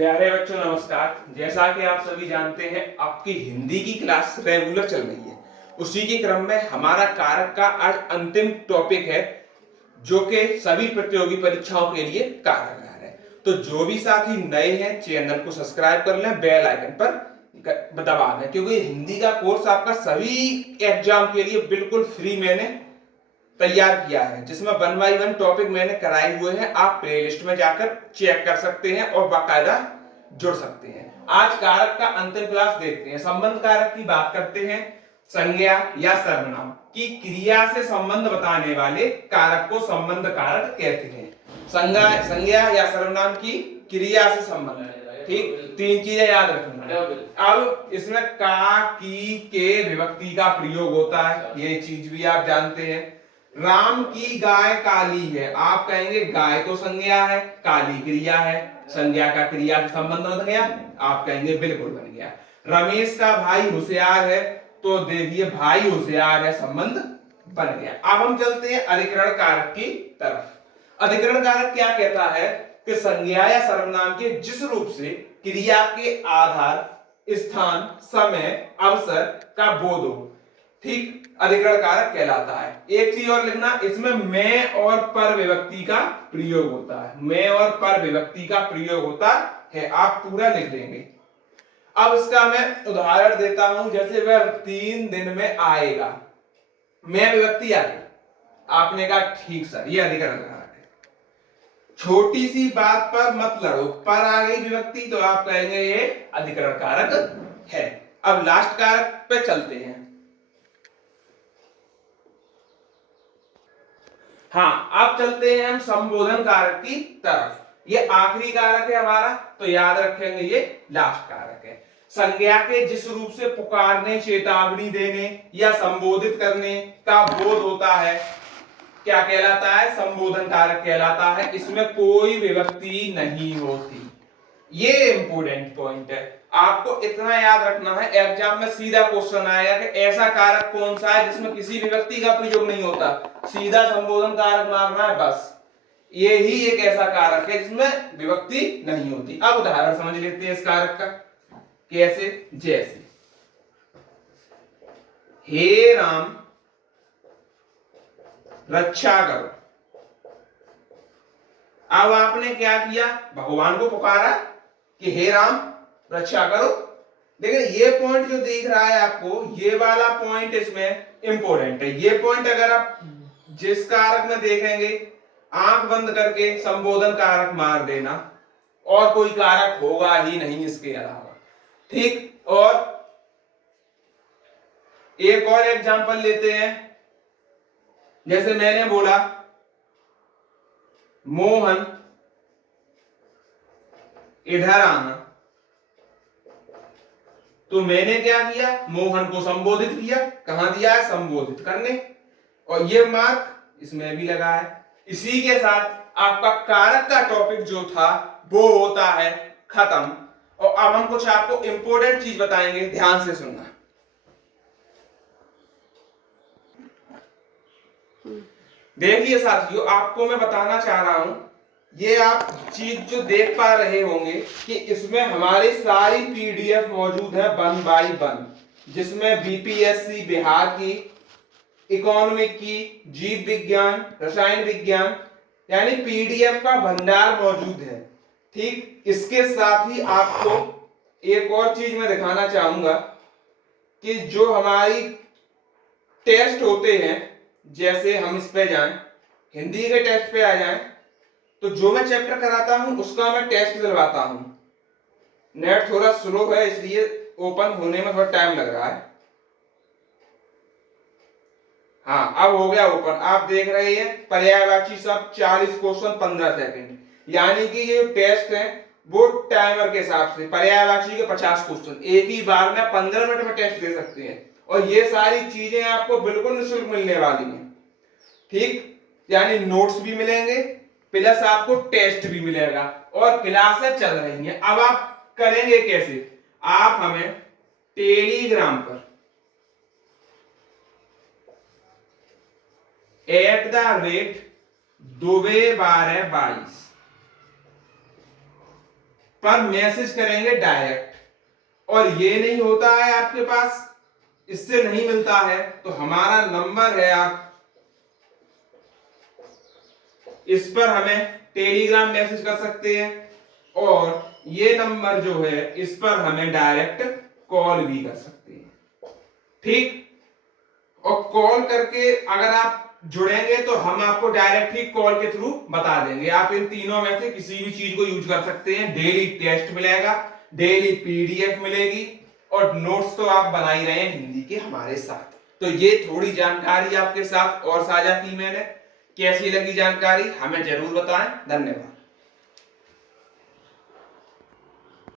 प्यारे बच्चों नमस्कार। जैसा कि आप सभी जानते हैं आपकी हिंदी की क्लास रेगुलर चल रही है। उसी के क्रम में हमारा कारक का आज अंतिम टॉपिक है जो कि सभी प्रतियोगी परीक्षाओं के लिए कारगर है। तो जो भी साथी नए हैं चैनल को सब्सक्राइब कर लें, बेल आइकन पर दबा दें, क्योंकि हिंदी का कोर्स आपका सभी एग्जाम के लिए बिल्कुल फ्री मैंने तैयार किया है, जिसमें 1 बाय 1 टॉपिक मैंने कराए हुए हैं। आप प्लेलिस्ट में जाकर चेक कर सकते हैं और बाकायदा जुड़ सकते हैं। आज कारक का अंतिम क्लास देखते हैं। संबंध कारक की बात करते हैं। संज्ञा या सर्वनाम की क्रिया से संबंध बताने वाले कारक को संबंध कारक कहते हैं। संज्ञा या सर्वनाम की क्रिया से संबंध, ठीक, 3 चीजें याद रखना। अब इसमें का, की, के विभक्ति का प्रयोग होता है, ये चीज भी आप जानते हैं। राम की गाय काली है, आप कहेंगे गाय तो संज्ञा है, काली क्रिया है, संज्ञा का क्रिया से संबंध बन गया, आप कहेंगे बिल्कुल बन गया। रमेश का भाई होशियार है, तो देखिए भाई होशियार है, संबंध बन गया। अब हम चलते हैं अधिकरण कारक की तरफ। अधिकरण कारक क्या कहता है कि संज्ञा या सर्वनाम के जिस रूप से क्रिया के आधार, स्थान, समय, अवसर का बोध हो, ठीक, अधिकरण कारक कहलाता है। एक चीज और लिखना, इसमें मैं और पर विभक्ति का प्रयोग होता है। मैं और पर विभक्ति का प्रयोग होता है, आप पूरा लिख देंगे। अब इसका मैं उदाहरण देता हूं, जैसे वह 3 दिन में आएगा, मैं विभक्ति आ गई, आपने कहा ठीक सर, ये अधिकरण कारक है। छोटी सी बात पर मत लड़ो, पर आ गई विभक्ति, तो आप कहेंगे ये अधिकरण कारक है। अब लास्ट कारक पे चलते हैं। हाँ, अब चलते हैं हम संबोधन कारक की तरफ। ये आखिरी कारक है हमारा, तो याद रखेंगे ये लास्ट कारक है। संज्ञा के जिस रूप से पुकारने, चेतावनी देने या संबोधित करने का बोध होता है, क्या कहलाता है? संबोधन कारक कहलाता है। इसमें कोई विभक्ति नहीं होती। ये इंपोर्टेंट पॉइंट है, आपको इतना याद रखना है। एग्जाम में सीधा क्वेश्चन आएगा कि ऐसा कारक कौन सा है जिसमें किसी विभक्ति का प्रयोग नहीं होता, सीधा संबोधन कारक मारना है बस। ये ही एक ऐसा कारक है जिसमें विभक्ति नहीं होती। अब उदाहरण समझ लेते हैं इस कारक का। कैसे? जैसे हे राम रक्षा करो। अब आपने क्या किया? भगवान को पुकारा कि हे राम रक्षा करो। लेकिन ये पॉइंट जो दिख रहा है आपको, ये वाला पॉइंट इसमें इंपॉर्टेंट है। ये पॉइंट अगर आप जिस कारक में देखेंगे, आंख बंद करके संबोधन कारक मार देना, और कोई कारक होगा ही नहीं इसके अलावा, ठीक। और एक और एग्जांपल लेते हैं। जैसे मैंने बोला मोहन इधर आना, तो मैंने क्या किया? मोहन को संबोधित किया। कहां दिया है? संबोधित करने। और ये मार्क इसमें भी लगा है। इसी के साथ आपका कारक का टॉपिक जो था वो होता है खत्म। और अब हम कुछ आपको इंपॉर्टेंट चीज बताएंगे, ध्यान से सुनना। देखिए साथियों, आपको मैं बताना चाह रहा हूं, ये आप चीज जो देख पा रहे होंगे कि इसमें हमारी सारी पीडीएफ मौजूद है 1 बाय 1, जिसमें बीपीएससी बिहार की, इकोनॉमिक की, जीव विज्ञान, रसायन विज्ञान, यानी पीडीएफ का भंडार मौजूद है, ठीक। इसके साथ ही आपको एक और चीज मैं दिखाना चाहूंगा कि जो हमारी टेस्ट होते हैं, जैसे हम इस पे जाएं, हिंदी के टेस्ट पे आ जाएं, तो जो मैं चैप्टर कराता हूं उसका मैं टेस्ट दिलवाता हूं। नेट थोड़ा स्लो है, इसलिए ओपन होने में थोड़ा टाइम लग रहा है। हाँ, अब हो गया ओपन। आप देख रहे हैं पर्यायवाची शब्द 40 क्वेश्चन 15 सेकंड, यानी कि ये टेस्ट है वो टाइमर के हिसाब से। पर्यायवाची के 50 क्वेश्चन एक ही बार में 15 मिनट में टेस्ट दे सकते हैं, और ये सारी चीजें आपको बिल्कुल निःशुल्क मिलने वाली हैं, ठीक। यानी नोट्स भी मिलेंगे, प्लस आपको टेस्ट भी मिलेगा, और क्लासें चल रही हैं। अब आप करेंगे कैसे? आप हमें टेलीग्राम पर @Dube1222 पर मैसेज करेंगे डायरेक्ट, और ये नहीं होता है आपके पास, इससे नहीं मिलता है, तो हमारा नंबर है, आप इस पर हमें टेलीग्राम मैसेज कर सकते हैं, और ये नंबर जो है इस पर हमें डायरेक्ट कॉल भी कर सकते हैं। ठीक, और कॉल करके अगर आप जुड़ेंगे तो हम आपको डायरेक्ट ही कॉल के थ्रू बता देंगे। आप इन तीनों में से किसी भी चीज को यूज कर सकते हैं। डेली टेस्ट मिलेगा, डेली पीडीएफ मिलेगी, और नोट्स तो आप बना ही रहे हैं हिंदी के हमारे साथ। तो ये थोड़ी जानकारी आपके साथ और साझा की मैंने। कैसी लगी जानकारी हमें जरूर बताएं। धन्यवाद।